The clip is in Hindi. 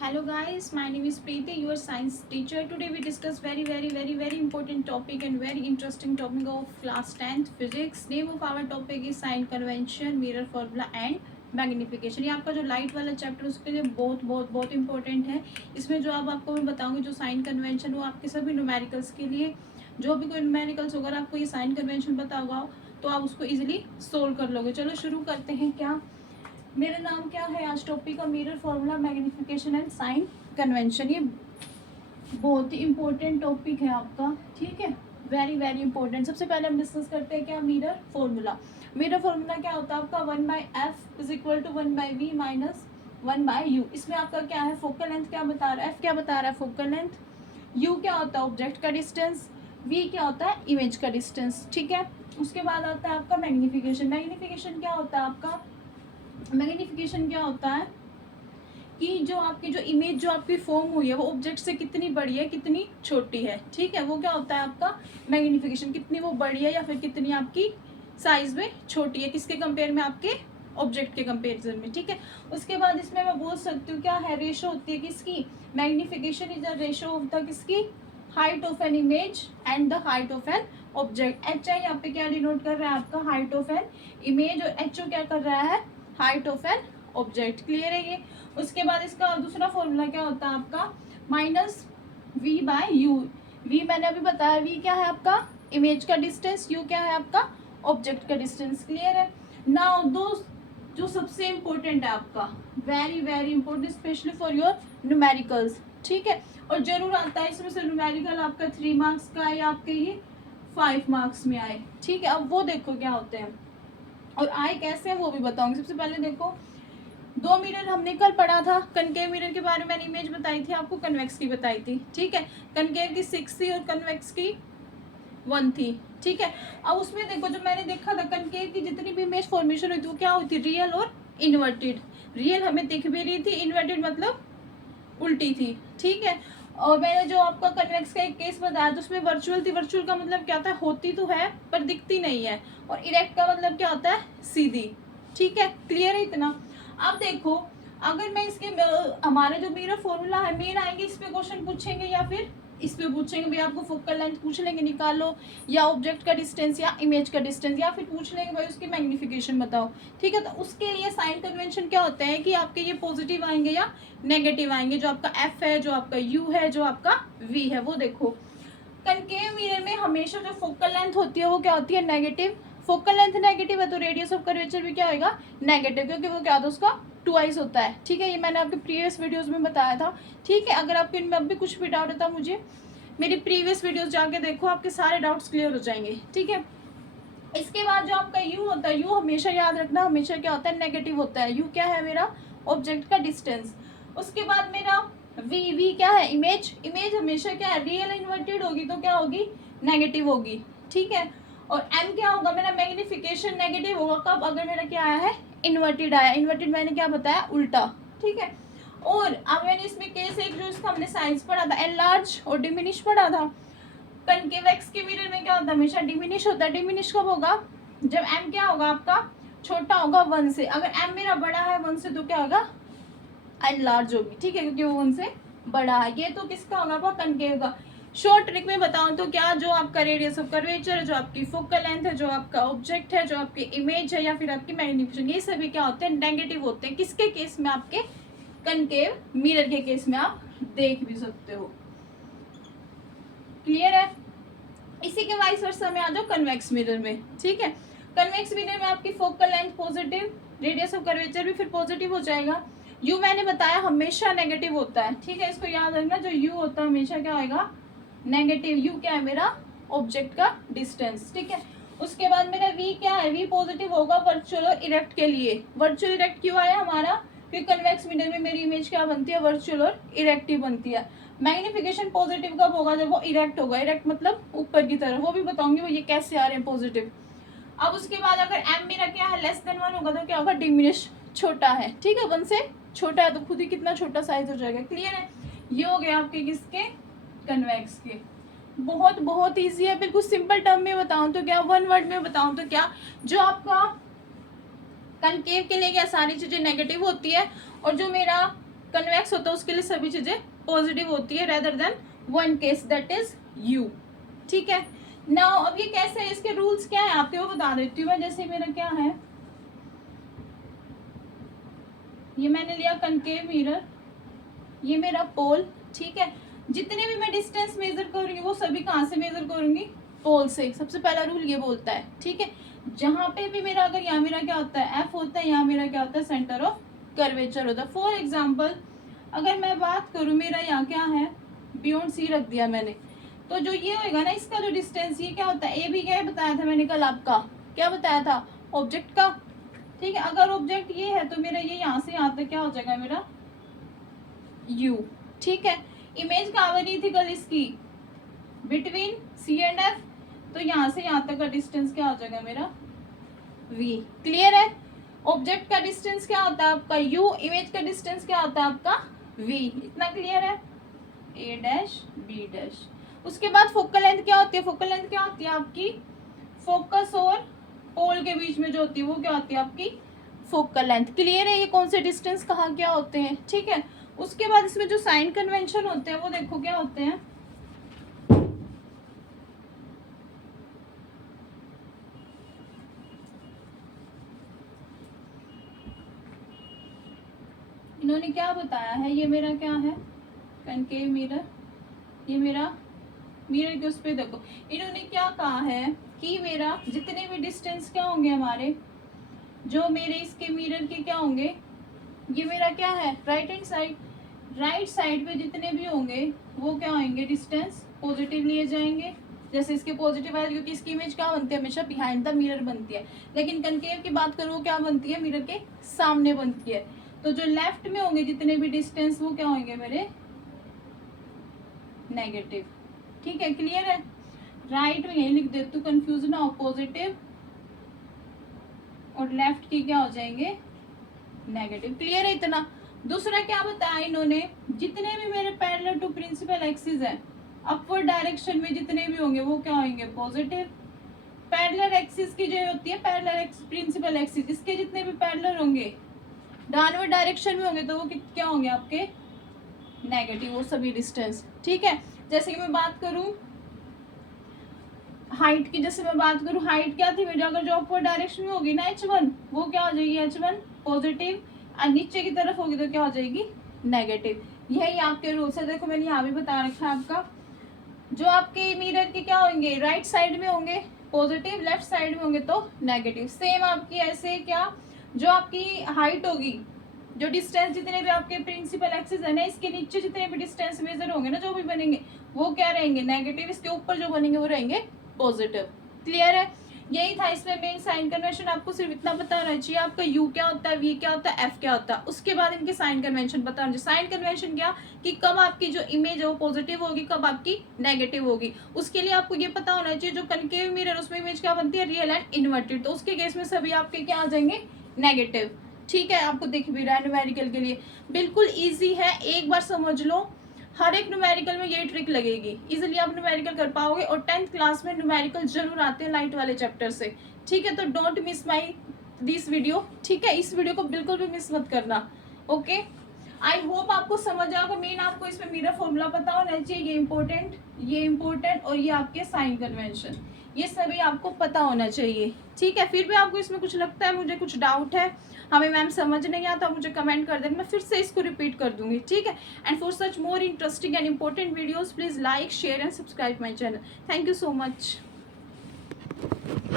Hello guys, my name is Preeti, your science teacher. Today we discuss very important topic and very interesting topic of class 10th physics. Name of our topic is sign convention, mirror formula and magnification. ये आपका जो लाइट वाला चैप्टर उसके लिए बहुत इंपॉर्टेंट है। इसमें जो अब आपको मैं बताऊंगी जो साइन कन्वेंशन वो आपके सभी न्यूमेरिकल्स के लिए, जो भी कोई न्यूमेरिकल्स होगा आपको ये साइन कन्वेंशन पता होगा तो आप उसको इजीली सोल्व कर लोगे। चलो शुरू करते हैं। क्या मेरा नाम क्या है, आज टॉपिक का mirror formula, magnification and sign convention. ये बहुत ही इंपॉर्टेंट टॉपिक है आपका, ठीक है, वेरी इंपॉर्टेंट। सबसे पहले हम डिस्कस करते हैं क्या मिरर फॉर्मूला। मिरर फॉर्मूला क्या होता है आपका 1/f is equal to 1/v minus 1/u। इसमें आपका क्या है, फोकल लेंथ क्या बता रहा है, f क्या बता रहा है फोकल लेंथ, u क्या होता है ऑब्जेक्ट का डिस्टेंस, v क्या होता है इमेज का डिस्टेंस, ठीक है। उसके बाद आता है आपका मैग्निफिकेशन। मैग्निफिकेशन क्या होता है आपका, मैग्निफिकेशन क्या होता है कि जो आपकी जो इमेज जो आपकी फॉर्म हुई है वो ऑब्जेक्ट से कितनी बड़ी है कितनी छोटी है, ठीक है, वो क्या होता है आपका मैग्निफिकेशन। कितनी वो बड़ी है या फिर कितनी आपकी साइज में छोटी है, किसके कंपेयर में, आपके ऑब्जेक्ट के कंपेरिजन में, ठीक है। उसके बाद इसमें मैं बोल सकती हूँ क्या है, रेशो होती है किसकी, magnification is a ratio of the किसकी, height of an image and the height of an object. H I यहाँ पे क्या डिनोट कर रहा है आपका हाइट ऑफ एन इमेज, और एच ओ क्या कर रहा है height of an object. Clear है ये। उसके बाद इसका दूसरा फॉर्मूला क्या होता है आपका minus v by u. v मैंने अभी बताया, v क्या है आपका इमेज का डिस्टेंस, u क्या है आपका ऑब्जेक्ट का डिस्टेंस। क्लियर है। नाउ दो जो सबसे इम्पोर्टेंट है आपका, very important specially for your numericals, ठीक है, और जरूर आता है इसमें से न्यूमेरिकल आपका 3 मार्क्स का है, आपके ये 5 मार्क्स में आए, ठीक है। अब वो देखो क्या होते हैं और आए कैसे हैं वो भी बताऊंगी। सबसे पहले देखो, दो मिरर हमने कल पढ़ा था। कनकेव मिरर के बारे में मैंने इमेज बताई थी आपको, कन्वेक्स की बताई थी, ठीक है। कनकेव की 6 थी और कन्वेक्स की 1 थी, ठीक है। अब उसमें देखो जो मैंने देखा था कनकेव की जितनी भी इमेज फॉर्मेशन हुई थी वो क्या होती, रियल और इन्वर्टेड। रियल हमें दिख भी रही थी, इन्वर्टेड मतलब उल्टी थी, ठीक है। और मैंने जो आपका कन्वेक्स का एक केस बताया तो उसमें वर्चुअल थी। वर्चुअल का मतलब क्या होता है, होती तो है पर दिखती नहीं है, और इरेक्ट का मतलब क्या होता है, सीधी, ठीक है। क्लियर है इतना। अब देखो अगर मैं इसके हमारे जो मिरर फॉर्मूला है मेन आएंगे, इस पे क्वेश्चन पूछेंगे या फिर इस पे पूछेंगे, भाई आपको फोकल लेंथ पूछ लेंगे निकालो, या ऑब्जेक्ट का डिस्टेंस या इमेज का डिस्टेंस, या फिर पूछ लेंगे भाई उसकी मैग्निफिकेशन बताओ, ठीक है। तो उसके लिए साइन कन्वेंशन क्या होता है कि आपके ये पॉजिटिव आएंगे या नेगेटिव आएंगे। जो आपका एफ है, जो आपका यू है, जो आपका वी है, वो देखो कनकेव मिरर में हमेशा जो फोकल लेंथ होती है वो क्या होती है, नेगेटिव। फोकल लेंथ नेगेटिव है तो रेडियस ऑफ कर्वेचर भी क्या होगा, नेगेटिव, क्योंकि वो क्या होता है उसका ट्वाइस होता है, ठीक है। ये मैंने आपके प्रीवियस वीडियोस में बताया था, ठीक है। अगर आपके इनमें अब भी कुछ भी डाउट होता मुझे मेरी प्रीवियस वीडियोस जाके देखो, आपके सारे डाउट्स क्लियर हो जाएंगे, ठीक है। इसके बाद जो आपका यू होता है, यू हमेशा याद रखना, हमेशा क्या होता है, नेगेटिव होता है। यू क्या है मेरा ऑब्जेक्ट का डिस्टेंस। उसके बाद मेरा वी, वी क्या है इमेज, इमेज हमेशा क्या है रियल इन्वर्टेड होगी तो क्या होगी, नेगेटिव होगी, ठीक है। और एम क्या होगा मेरा मैग्निफिकेशन, नेगेटिव होगा कब, अगर मेरा क्या आया है इन्वर्टेड आया। इन्वर्टेड मैंने क्या बताया, उल्टा, ठीक है। और अब मैंने इसमें केस एक जो इसका हमने साइंस पढ़ा था, एनलार्ज और डिमिनिश पढ़ा था। कनकेवेक्स के मिरर में क्या होता है, हमेशा डिमिनिश होता है। डिमिनिश कब होगा, जब m क्या होगा आपका छोटा होगा 1 से। अगर m मेरा बड़ा है 1 से तो क्या होगा, एनलार्ज होगी, ठीक है, क्योंकि वो 1 से बड़ा है। ये तो किसका होगा आपका कनकेव का। शॉर्ट ट्रिक में बताऊं तो क्या, जो आपका रेडियस ऑफ कर्वेचर है, जो आपकी फोकल लेंथ है, जो आपका ऑब्जेक्ट है, जो आपकी इमेज है या फिर आपकी मैग्निफिकेशन, ये सभी क्या होते हैं, नेगेटिव होते हैं। किसके केस में, आपके कनकेव मिरर के केस में आप देख भी सकते हो। क्लियर है। इसी के वाइस वर्सा में आ जाओ कन्वेक्स मिरर में, ठीक है। कन्वेक्स मिरर में आपकी focal length positive, radius of curvature भी फिर पॉजिटिव हो जाएगा। यू मैंने बताया हमेशा नेगेटिव होता है, ठीक है, इसको याद रखना। जो यू होता है हमेशा क्या होगा, नेगेटिव। यू क्या है मेरा ऑब्जेक्ट का डिस्टेंस, ठीक है। उसके बाद मेरा वी क्या है, वी पॉजिटिव होगा वर्चुअल और इरेक्ट के लिए। वर्चुअल इरेक्ट क्यों आया हमारा, क्योंकि कन्वेक्स मिरर में मेरी इमेज क्या बनती है, वर्चुअल और इरेक्ट ही बनती है। मैग्निफिकेशन पॉजिटिव कब होगा, जब वो इरेक्ट होगा। इरेक्ट मतलब ऊपर की तरफ, वो भी बताऊंगी वो ये कैसे आ रहे हैं पॉजिटिव। अब उसके बाद अगर एम मेरा क्या है लेस देन 1 होगा तो क्या होगा, डिमिनिश, छोटा है, ठीक है, 1 से छोटा है तो खुद ही कितना छोटा साइज हो जाएगा। क्लियर है। ये हो गया आपके किसके, कन्वेक्स के। बहुत ईजी है, बिल्कुल सिंपल टर्म में बताऊं तो क्या, 1 वर्ड में बताऊं तो क्या, जो आपका कनकेव के लिए क्या सारी चीजें नेगेटिव होती है, और जो मेरा कन्वेक्स होता है उसके लिए सभी चीजें पॉजिटिव होती है rather than one case that is you. ठीक है, नाउ अब ये कैसे है, इसके रूल्स क्या है आपके वो बता देती हूँ मैं। जैसे मेरा क्या है, ये मैंने लिया कनकेव मिरर, ये मेरा पोल। ठीक है, जितने भी मैं डिस्टेंस मेजर करूंगी वो सभी कहाँ से मेजर करूंगी, पोल से। सबसे पहला रूल ये बोलता है। ठीक है, जहां पे भी मेरा, अगर यहाँ मेरा क्या होता है एफ होता है, यहाँ मेरा क्या होता है सेंटर ऑफ कर्वेचर होता है। फॉर एग्जाम्पल अगर मैं बात करूं, मेरा यहाँ क्या है बियॉन्ड सी रख दिया मैंने, तो जो ये होगा ना इसका जो डिस्टेंस, ये क्या होता है, ए भी क्या बताया था मैंने कल आपका, क्या बताया था, ऑब्जेक्ट का। ठीक है, अगर ऑब्जेक्ट ये है तो मेरा ये यहाँ से यहाँ तक क्या हो जाएगा मेरा यू। ठीक है, इमेज कहाँ बनी थी कल इसकी, बिटवीन सी एंड एफ, तो यहाँ से यहाँ तक का डिस्टेंस क्या हो जाएगा मेरा वी। क्लियर है, ऑब्जेक्ट का डिस्टेंस क्या होता है आपका यू, इमेज का डिस्टेंस क्या होता है आपका वी। इतना क्लियर है, ए डैश बी डैश। उसके बाद फोकल लेंथ क्या होती है, फोकल लेंथ क्या होती है आपकी, फोकस और पोल के बीच में जो होती है वो क्या होती है आपकी फोकल लेंथ। क्लियर है, ये कौन से डिस्टेंस कहाँ क्या होते हैं। ठीक है, उसके बाद इसमें जो साइन कन्वेंशन होते हैं वो देखो क्या होते हैं। इन्होंने क्या बताया है, ये मेरा क्या है कनकेव मिरर, ये मेरा मिरर के उस पे देखो, इन्होंने क्या कहा है कि मेरा जितने भी डिस्टेंस क्या होंगे हमारे, जो मेरे इसके मिरर के क्या होंगे, ये मेरा क्या है right hand side, right side पे जितने भी होंगे वो क्या होंगे डिस्टेंस पॉजिटिव लिए जाएंगे। जैसे इसके पॉजिटिव आए क्योंकि इसकी इमेज क्या बनती है हमेशा बिहाइंड द मिरर बनती है, लेकिन कनकेव की बात करूँ क्या बनती है मिरर के सामने बनती है। तो जो लेफ्ट में होंगे जितने भी डिस्टेंस वो क्या होंगे मेरे नेगेटिव। ठीक है, क्लियर है, राइट में यही लिख देती हूँ कंफ्यूज ना हो, पॉजिटिव और लेफ्ट की क्या हो जाएंगे नेगेटिव। क्लियर है इतना। दूसरा क्या बताया इन्होंने, जितने भी मेरे पैरेलल टू प्रिंसिपल एक्सिस है अपवर्ड डायरेक्शन में जितने भी होंगे वो क्या होंगे पॉजिटिव। पैरेलल एक्सिस की जो होती है पैरेलल प्रिंसिपल एक्सिस, इसके जितने भी पैरेलल होंगे डाउनवर्ड डायरेक्शन में होंगे तो वो क्या होंगे आपके नेगेटिव, वो सभी डिस्टेंस। ठीक है, जैसे कि मैं बात करूं हाइट की, जैसे मैं बात करूं हाइट क्या थी मेरी, अगर जो अपवर्ड डायरेक्शन में होगी ना h1 वो क्या हो जाएगी h1 पॉजिटिव, और नीचे की तरफ होगी तो क्या हो जाएगी नेगेटिव। यही आपके रूल्स है। देखो मैंने यहाँ भी बता रखा है आपका, जो आपके मिरर के क्या होंगे राइट साइड में होंगे पॉजिटिव, लेफ्ट साइड में होंगे तो नेगेटिव। सेम आपकी ऐसे क्या, जो आपकी हाइट होगी, जो डिस्टेंस जितने भी आपके प्रिंसिपल एक्सिस है ना इसके नीचे जितने भी डिस्टेंस मेजर होंगे ना जो भी बनेंगे वो क्या रहेंगे नेगेटिव, इसके ऊपर जो बनेंगे वो रहेंगे पॉजिटिव। क्लियर है, यही था इसमें मेन साइन कन्वेंशन। आपको सिर्फ इतना पता होना चाहिए आपका यू क्या होता है, वी क्या होता है, एफ क्या होता है, उसके बाद इनके साइन कन्वेंशन पता होना चाहिए। साइन कन्वेंशन क्या कि कब आपकी जो इमेज है वो पॉजिटिव होगी, कब आपकी नेगेटिव होगी। उसके लिए आपको ये पता होना चाहिए जो कनकेव मिरर उसमें इमेज क्या बनती है रियल एंड इन्वर्टेड, तो उसके केस में सभी आपके क्या आ जाएंगे नेगेटिव। ठीक है, आपको दिख भी रहा है न्यूमेरिकल के लिए बिल्कुल इजी है, एक बार समझ लो। हर एक न्यूमेरिकल में ये ट्रिक लगेगी, इजीली आप न्यूमेरिकल कर पाओगे। और 10th क्लास में न्यूमेरिकल जरूर आते हैं लाइट वाले चैप्टर से। ठीक है, तो don't miss my this video. ठीक है, इस वीडियो को बिल्कुल भी मिस मत करना। ओके, आई होप आपको समझ आओगे। मेन आपको इसमें मिरर फॉर्मूला पता होना चाहिए, ये इंपॉर्टेंट और ये आपके साइन कन्वेंशन, ये सभी आपको पता होना चाहिए। ठीक है, फिर भी आपको इसमें कुछ लगता है, मुझे कुछ डाउट है, हमें मैम समझ नहीं आता, मुझे कमेंट कर देना, मैं फिर से इसको रिपीट कर दूंगी। ठीक है, and for such more interesting and important videos please like share and subscribe my channel. Thank you so much.